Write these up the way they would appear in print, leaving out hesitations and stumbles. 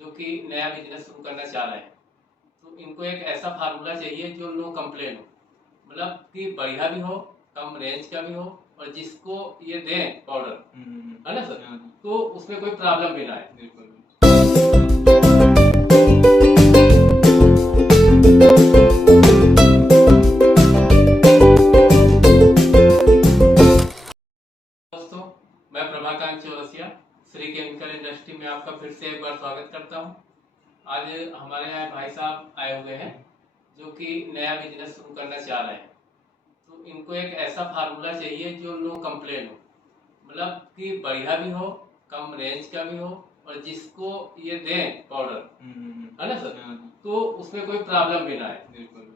जो कि नया बिजनेस शुरू करना चाह रहे हैं, तो इनको एक ऐसा फार्मूला चाहिए जो नो कंप्लेन हो, मतलब कि बढ़िया भी हो, कम रेंज का भी हो, और जिसको ये दें पाउडर, है ना सर, तो उसमें कोई प्रॉब्लम भी ना आए। बिल्कुल। दोस्तों, मैं प्रभाकांत चौरसिया श्री केमिकल इंडस्ट्री में आपका फिर से एक बार स्वागत करता हूं। आज हमारे यहाँ भाई साहब आए हुए हैं जो कि नया बिजनेस शुरू करना चाह रहे हैं, तो इनको एक ऐसा फार्मूला चाहिए जो नो कंप्लेन हो, मतलब कि बढ़िया भी हो, कम रेंज का भी हो, और जिसको ये दें पाउडर, है ना सर, तो उसमें कोई प्रॉब्लम भी ना आए। बिल्कुल।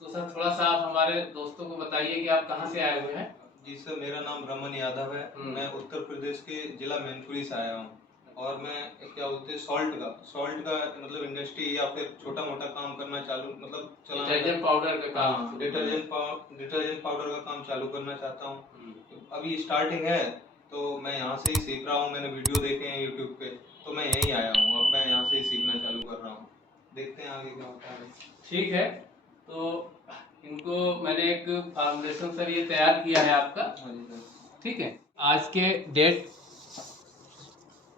तो सर थोड़ा सा आप हमारे दोस्तों को बताइए कि आप कहाँ से आए हुए हैं। जी सर, मेरा नाम रमन यादव है। मैं उत्तर प्रदेश के जिला मैनपुरी से आया हूँ, और मैं क्या बोलते हैं सॉल्ट का मतलब इंडस्ट्री या फिर छोटा मोटा काम करना चालू मतलब डिटर्जेंट पाउडर का काम, डिटर्जेंट पाउडर का काम चालू करना चाहता हूँ। अभी स्टार्टिंग है, तो मैं यहाँ से ही सीख रहा हूँ। मैंने वीडियो देखे हैं यूट्यूब पे, तो मैं यहीं आया हूँ। अब मैं यहाँ से ही सीखना चालू कर रहा हूँ, देखते हैं आगे क्या होता है। ठीक है, तो इनको मैंने एक फार्मूलेशन सर ये तैयार किया है आपका। ठीक है,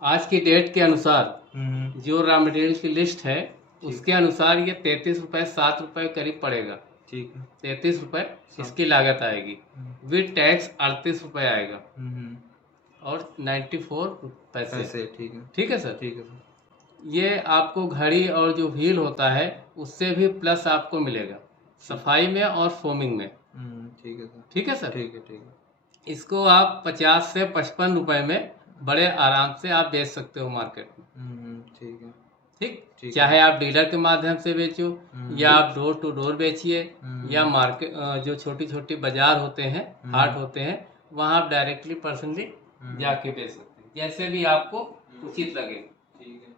आज की डेट के अनुसार जो रॉ मटेरियल की लिस्ट है उसके अनुसार ये 33 रुपए 7 रुपए करीब पड़ेगा। ठीक है, 33 रुपए इसकी लागत आएगी, विद टैक्स 38 रुपए आएगा और 94 पैसे। ठीक है सर। ठीक है सर। ये आपको घड़ी और जो व्हील होता है उससे भी प्लस आपको मिलेगा सफाई में और फोमिंग में। ठीक है सर। ठीक है सर। ठीक है। इसको आप 50 से 55 रुपए में बड़े आराम से आप बेच सकते हो मार्केट में। ठीक है। ठीक, चाहे आप डीलर के माध्यम से बेचो या आप डोर टू डोर बेचिए, या मार्केट जो छोटी छोटी बाजार होते हैं, हाट होते हैं, वहाँ आप डायरेक्टली पर्सनली जाके बेच सकते हैं, जैसे भी आपको उचित लगे। ठीक है।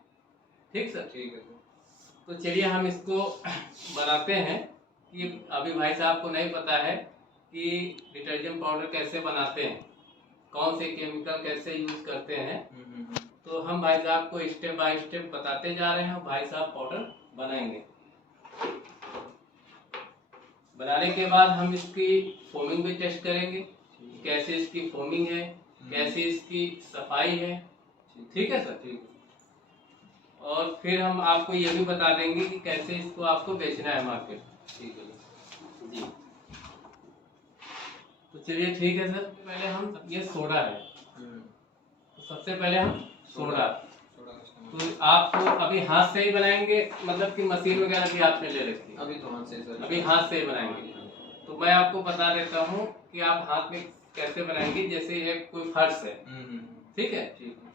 ठीक सर। ठीक है। तो चलिए हम इसको बनाते हैं। कि अभी भाई साहब को नहीं पता है कि डिटर्जेंट पाउडर कैसे बनाते हैं, कौन से केमिकल कैसे यूज करते हैं, तो हम भाई साहब को स्टेप बाय स्टेप बताते जा रहे हैं। भाई साहब पाउडर बनाएंगे। बनाने के बाद हम इसकी फोमिंग भी टेस्ट करेंगे, कैसे इसकी फोमिंग है, कैसे इसकी सफाई है। ठीक है सर। ठीक है। और फिर हम आपको ये भी बता देंगे कि कैसे इसको आपको बेचना है मार्केट। ठीक है जी। तो चलिए ठीक है सर। पहले हम ये सोडा है, तो सबसे पहले हम सोडा, तो आपको अभी हाथ से ही बनाएंगे, मतलब कि मशीन वगैरह भी आपने ले रखी है? अभी तो हाथ से सर। अभी हाथ से ही बनाएंगे। तो मैं आपको बता देता हूँ कि आप हाथ में कैसे बनाएंगे। जैसे एक कोई फर्श है, ठीक है,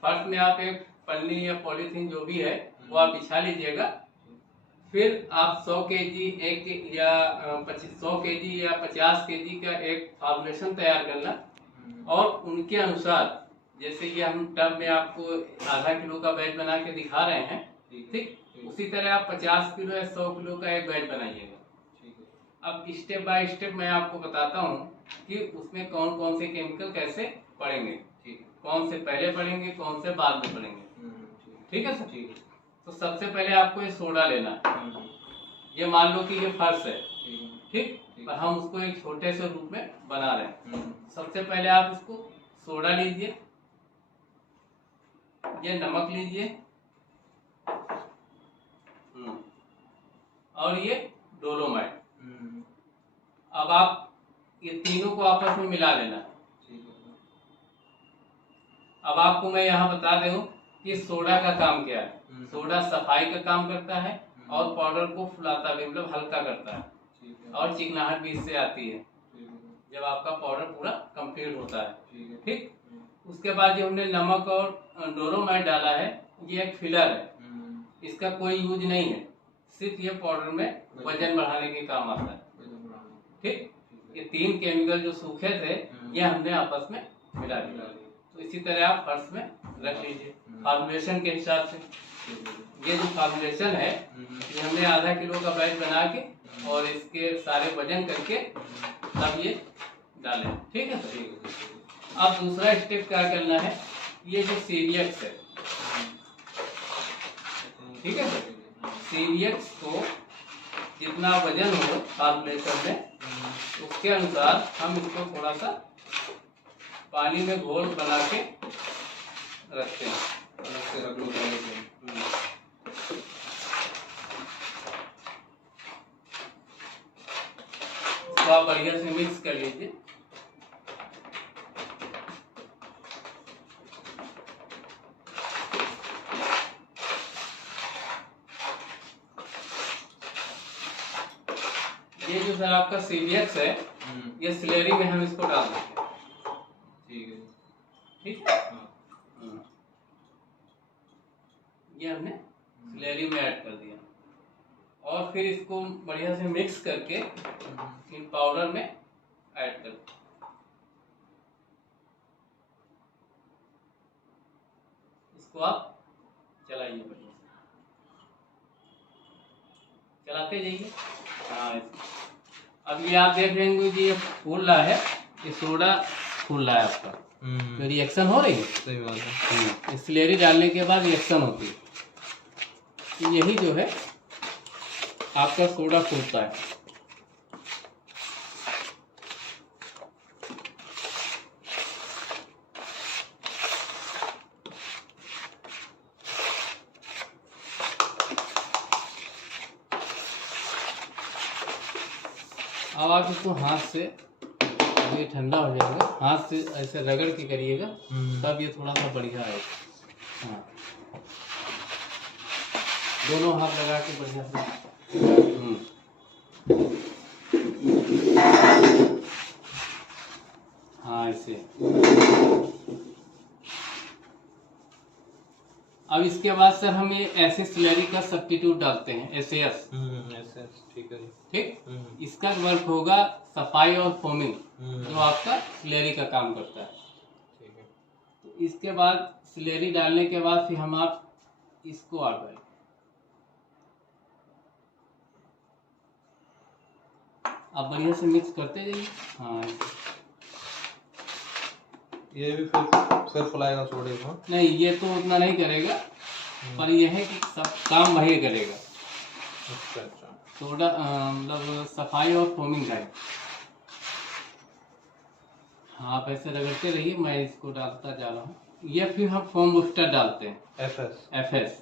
फर्श में आप एक पन्नी या पॉलीथीन जो भी है वो आप बिछा लीजिएगा। फिर आप 100 केजी या 100 केजी या 50 केजी का एक फार्मूलेशन तैयार करना, और उनके अनुसार, जैसे ये हम टब में आपको आधा किलो का बैच बना के दिखा रहे हैं, ठीक, उसी तरह आप 50 किलो या 100 किलो का एक बैच बनाइएगा। अब स्टेप बाय स्टेप मैं आपको बताता हूँ कि उसमें कौन कौन से केमिकल कैसे पड़ेंगे, कौन से पहले पड़ेंगे, कौन से बाद में पड़ेंगे। ठीक है सर। ठीक है। तो सबसे पहले आपको ये सोडा लेना है। ये मान लो कि ये फर्श है, ठीक, पर हम उसको एक छोटे से रूप में बना रहे हैं। सबसे पहले आप इसको सोडा लीजिए, ये नमक लीजिए, और ये डोलोमाइट। अब आप ये तीनों को आपस में मिला लेना। अब आपको मैं यहाँ बता दूं कि सोडा का काम क्या है। सोडा सफाई का काम करता है और पाउडर को फुलाता भी, मतलब हल्का करता है, और चिकनाहट भी इससे आती है जब आपका पाउडर पूरा कंप्लीट होता है। ठीक, उसके बाद जो हमने नमक और डोलोमाइट डाला है, ये एक फिलर है, इसका कोई यूज नहीं है, सिर्फ ये पाउडर में वजन बढ़ाने के काम आता है। ठीक, ये तीन केमिकल जो सूखे थे ये हमने आपस में मिला दिया। तो इसी तरह आप फर्श में रख लीजिए फार्मूलेशन के हिसाब से। ये जो फार्मूलेशन है ये हमने आधा किलो का बैच बना के और इसके सारे वजन करके तब ये डालें। ठीक है सर। अब दूसरा स्टेप क्या करना है, ये जो सीरियक्स है, ठीक है सर। CVX को जितना वजन हो कैलकुलेटर में उसके अनुसार हम इसको थोड़ा सा पानी में घोल बना के रखते हैं। अलग से रख लो पहले से। इसको आप बढ़िया से मिक्स कर लीजिए। ये जो सर आपका CVX है, ये स्लेरी में हम इसको डाल देंगे। ठीक है। ठीक है। हाँ। ये हमने स्लेरी में ऐड कर दिया और फिर इसको बढ़िया से मिक्स करके इन पाउडर में ऐड कर दिया। इसको आप चलाइए, बढ़िया चलाते जाइए। हाँ, अब ये आप देख रहे होंगे कि ये फूल रहा है, ये सोडा फूल रहा है आपका, तो रिएक्शन हो रही है। सही बात है। स्लेरी डालने के बाद रिएक्शन होती है, तो यही जो है आपका सोडा फूलता है। अब आप इसको हाथ से, ये ठंडा हो जाएगा, हाथ से ऐसे रगड़ के करिएगा तब ये थोड़ा सा बढ़िया आएगा। हाँ, दोनों हाथ लगा के बढ़िया से। हाँ, ऐसे। अब इसके बाद सर हम ये ऐसे स्लरी का सब्स्टिट्यूट डालते हैं, SAS। ठीक है। ठीक। इसका वर्क होगा सफाई और फोमिंग, जो आपका स्लरी का काम करता है। ठीक है। तो इसके बाद स्लरी डालने के बाद फिर हम आप इसको आ गए, आप बढ़िया से मिक्स करते जाइए। हाँ, ये भी फिर फुलाएगा सोडे को? नहीं, ये तो उतना नहीं करेगा, पर यह है कि सब काम वही करेगा। अच्छा अच्छा। सोडा मतलब सफाई और फोमिंग का है। हाँ, आप ऐसे रगड़ते रहिए, मैं इसको डालता जा रहा हूँ। ये फिर हम फोम बूस्टर डालते हैं, FS।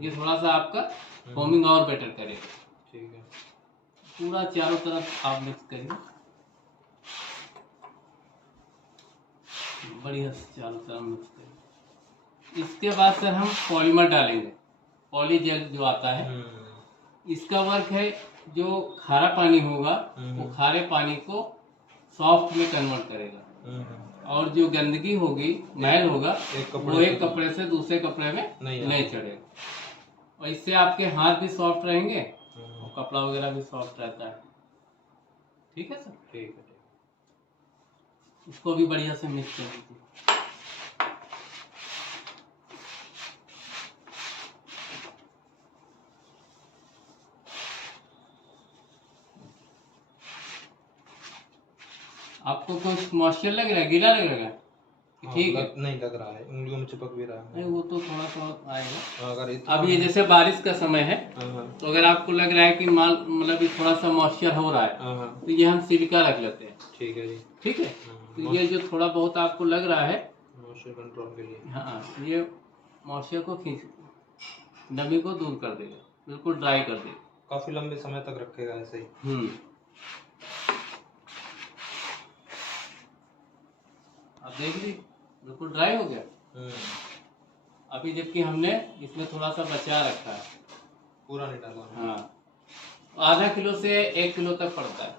ये थोड़ा सा आपका फोमिंग और बेटर करेगा। ठीक है। पूरा चारों तरफ आप मिक्स करिए, बढ़िया से चारों तरफ मिक्स करिए। इसके बाद सर हम पॉलीमर डालेंगे, पॉलीजेल जो आता है। इसका वर्क है, जो खारा पानी होगा वो खारे पानी को सॉफ्ट में कन्वर्ट करेगा, और जो गंदगी होगी, मैल होगा, वो एक कपड़े से दूसरे कपड़े में नहीं चढ़ेगा। और इससे आपके हाथ भी सॉफ्ट रहेंगे और कपड़ा वगैरह भी सॉफ्ट रहता है। ठीक है सर। ठीक है। इसको भी बढ़िया से मिक्स कर दीजिए। आपको कुछ मॉइस्चर लग रहा है, गीला लग रहा है? ठीक है। नहीं लग रहा है, उंगलियों में चिपक भी रहा है। नहीं, वो तो थोड़ा सा आएगा। अगर अब ये जैसे बारिश का समय है, तो अगर आपको लग रहा है कि माल मतलब थोड़ा सा मॉइस्चर हो रहा है, तो ये हम सिलिका रख लेते हैं। ठीक है जी। ठीक है। तो ये जो थोड़ा बहुत आपको लग रहा है मॉइस्चर कंट्रोल के लिए, हाँ, ये मॉइस्चर को खींच, नमी को दूर कर देगा, बिल्कुल ड्राई कर देगा। काफी लंबे समय तक रखेगा ऐसे ही। आप देख लीजिए, बिल्कुल ड्राई हो गया। अभी जबकि हमने इसमें थोड़ा सा बचा रखा है, पूरा नहीं डाला। हाँ, आधा किलो से 1 किलो तक पड़ता है।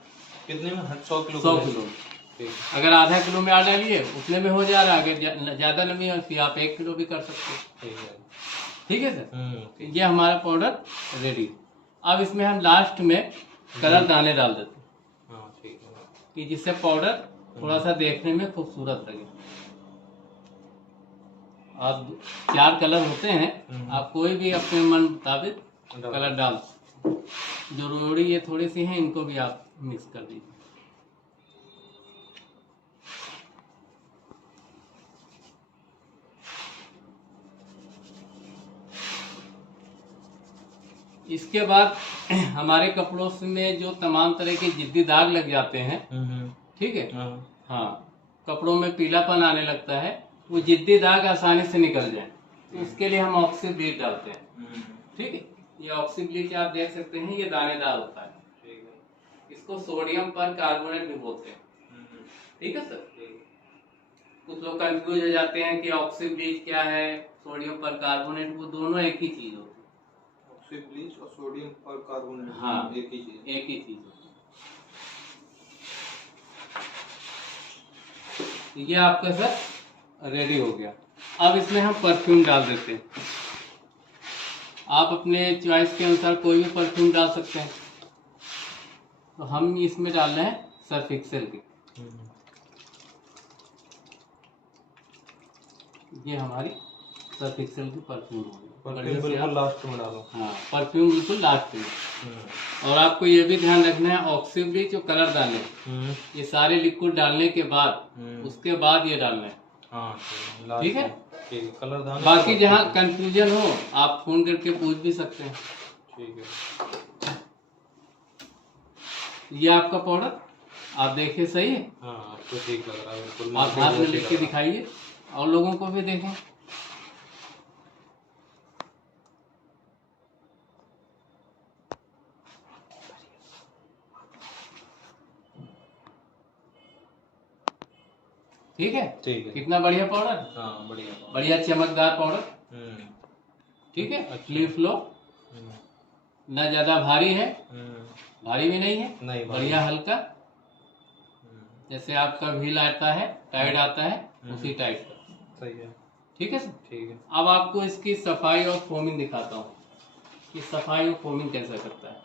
कितने में? 100 किलो। 100 किलो। अगर आधा किलो में आ डालिए, उतने में हो जा रहा है। अगर ज्यादा नमी है फिर आप 1 किलो भी कर सकते हैं। ठीक है सर। ये हमारा पाउडर रेडी। अब इसमें हम लास्ट में कलर दाने डाल देते हैं। हाँ, ठीक है। कि जिससे पाउडर थोड़ा सा देखने में खूबसूरत लगे। आप 4 कलर होते हैं, आप कोई भी अपने मन मुताबिक कलर डाल। जो रोड़ी ये थोड़ी सी हैं, इनको भी आप मिक्स कर दीजिए। इसके बाद हमारे कपड़ों में जो तमाम तरह के जिद्दी दाग लग जाते हैं, ठीक है, हाँ, कपड़ों में पीलापन आने लगता है, वो जिद्दी दाग आसानी से निकल जाए, तो उसके लिए हम ऑक्सी ब्लीच डालते हैं। ठीक है, ये ऑक्सी ब्लीच आप देख सकते हैं, ये दानेदार होता है। इसको सोडियम पर कार्बोनेट भी बोलते हैं। ठीक है सर। कुछ लोग कंफ्यूज हो जाते हैं कि ऑक्सी ब्लीच क्या है, सोडियम पर कार्बोनेट, वो दोनों एक ही चीज होती है। ऑक्सी ब्लीच और सोडियम पर कार्बोनेट, हाँ, एक ही चीज होती है। ये आपका सर रेडी हो गया। अब इसमें हम परफ्यूम डाल देते हैं। आप अपने चॉइस के अनुसार कोई भी परफ्यूम डाल सकते हैं। तो हम इसमें डाल रहे हैं सर्फ एक्सेल की। ये हमारी सर्फ एक्सेल की परफ्यूम होगी। परफ्यूम बिल्कुल लास्ट में डालो। हाँ, परफ्यूम बिल्कुल लास्ट में। और आपको ये भी ध्यान रखना है, ऑक्सी ब्लीच और कलर डालने, ये सारे लिक्विड डालने के बाद उसके बाद ये डालना है। हाँ, ठीक है। कलर डालना। बाकी जहाँ कंफ्यूजन हो आप फोन करके पूछ भी सकते हैं। ठीक है। ये आपका पाउडर आप देखिए, सही है। हाँ, आपको ठीक लग रहा है बिल्कुल। आप हाथ में लेके दिखाइए और लोगों को भी देखें। ठीक है, ठीक है। कितना बढ़िया पाउडर। हाँ, बढ़िया चमकदार पाउडर। ठीक है, क्लियर फ्लो, ना ज्यादा भारी है, भारी भी नहीं है, नहीं, बढ़िया हल्का, जैसे आपका व्हील आता है, टाइट आता है, उसी टाइप का। सही है। ठीक है सर। ठीक है। अब आपको इसकी सफाई और फोमिंग दिखाता हूँ कि सफाई और फोमिंग कैसा करता है।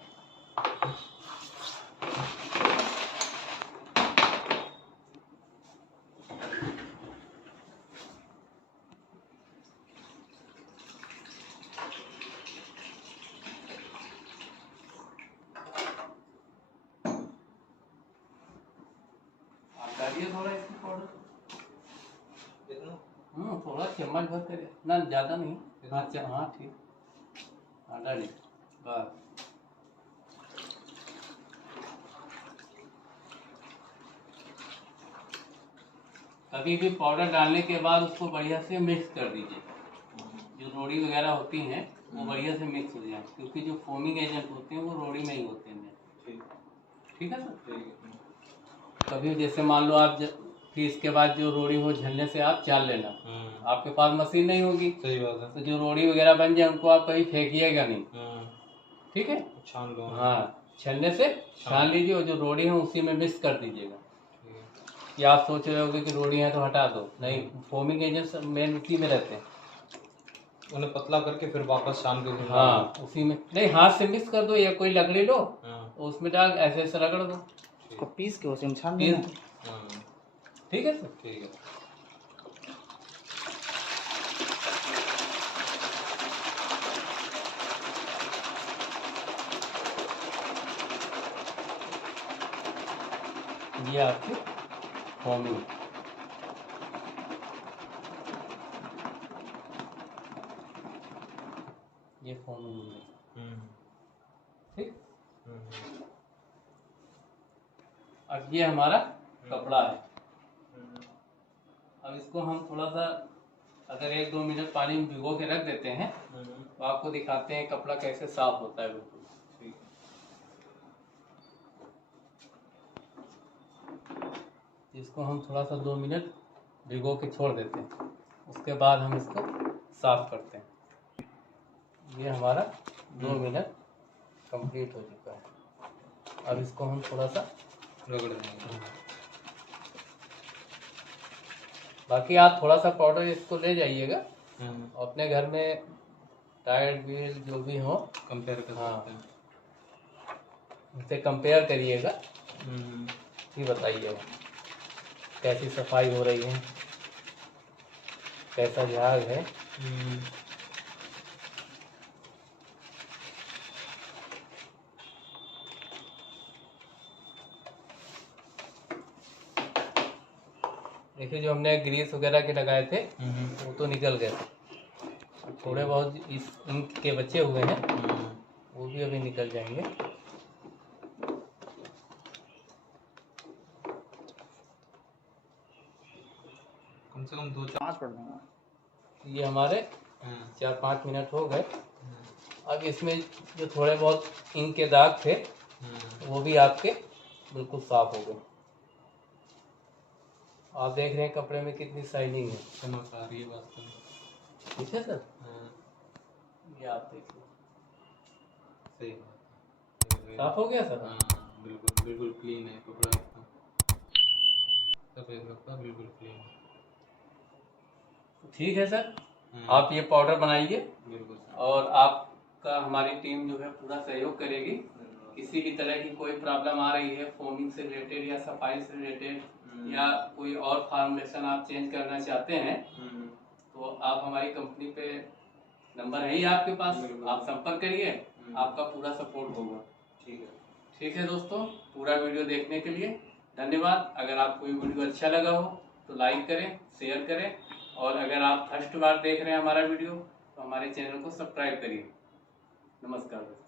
थोड़ा इसमें पाउडर, थोड़ा चम्मच भर कर, ना ज्यादा नहीं। हाँ ठीक, डालिए बस। कभी भी पाउडर डालने के बाद उसको बढ़िया से मिक्स कर दीजिए। जो रोड़ी वगैरह होती हैं वो बढ़िया से मिक्स हो जाए, क्योंकि जो फोमिंग एजेंट होते हैं वो रोड़ी में ही होते हैं। ठीक है सर। कभी जैसे मान लो आप फिर इसके बाद जो रोड़ी हो झलने से आप चाल लेना। आपके पास मशीन नहीं होगी, सही बात है, तो जो रोड़ी वगैरह बन जाए उनको आप कहीं फेंकिएगा नहीं। ठीक है, छान लो। हाँ, छलने से छान लीजिए और जो रोड़ी है उसी में मिक्स कर दीजिएगा। कि आप सोच रहे होगे कि रोड़ी है तो हटा दो, नहीं, फोमिंग एजेंट मेन उसी में रहते हैं। उन्हें पतला करके फिर वापस शाम के दिन, हाँ, उसी में, नहीं, हाथ से मिक्स कर दो या कोई लकड़ी लो, उसमें डाल ऐसे ऐसे रगड़ दो, पीस के उसे छान देना। ठीक है सर। ठीक है। ये आपकी फोमिंग, ये फोमिंग है। ठीक। अब ये हमारा कपड़ा है। अब इसको हम थोड़ा सा अगर 1-2 मिनट पानी में भिगो के रख देते हैं तो आपको दिखाते हैं कपड़ा कैसे साफ होता है बिल्कुल। इसको हम थोड़ा सा 2 मिनट भिगो के छोड़ देते हैं, उसके बाद हम इसको साफ करते हैं। ये हमारा 2 मिनट कंप्लीट हो चुका है। अब इसको हम थोड़ा सा रगड़ देंगे। बाकी आप थोड़ा सा पाउडर इसको ले जाइएगा, अपने घर में टायर्ड व्हील जो भी हो कंपेयर कर सकते हैं, उनसे कंपेयर करिएगा, फिर बताइएगा कैसी सफाई हो रही है, कैसा झाग है। देखिए, जो हमने ग्रीस वगैरह के लगाए थे वो तो निकल गए, थोड़े बहुत इस इंक के बचे हुए हैं वो भी अभी निकल जाएंगे। कम से कम 2-4 पाँच पढ़ दूंगा। ये हमारे 4-5 मिनट हो गए। अब इसमें जो थोड़े बहुत इंक के दाग थे वो भी आपके बिल्कुल साफ हो गए। आप देख रहे हैं कपड़े में कितनी शाइनिंग है, चमक आ रही है वास्तव में। ठीक है सर। ये आप देखिए सही बात है। साफ हो गया सर। हाँ बिल्कुल बिल्कुल क्लीन है कपड़ा एकदम, सफेद कपड़ा बिल्कुल क्लीन है। ठीक है सर, आप ये पाउडर बनाइए बिल्कुल और आपका हमारी टीम जो है पूरा सहयोग करेगी। किसी भी तरह की कोई प्रॉब्लम आ रही है फोमिंग से रिलेटेड या सफाई से रिलेटेड या कोई और फॉर्मुलेशन आप चेंज करना चाहते हैं तो आप हमारी कंपनी पे नंबर है ही आपके पास, आप संपर्क करिए, आपका पूरा सपोर्ट होगा। ठीक है दोस्तों, पूरा वीडियो देखने के लिए धन्यवाद। अगर आपको ये वीडियो अच्छा लगा हो तो लाइक करें, शेयर करें और अगर आप फर्स्ट बार देख रहे हैं हमारा वीडियो तो हमारे चैनल को सब्सक्राइब करिए। नमस्कार दोस्तों।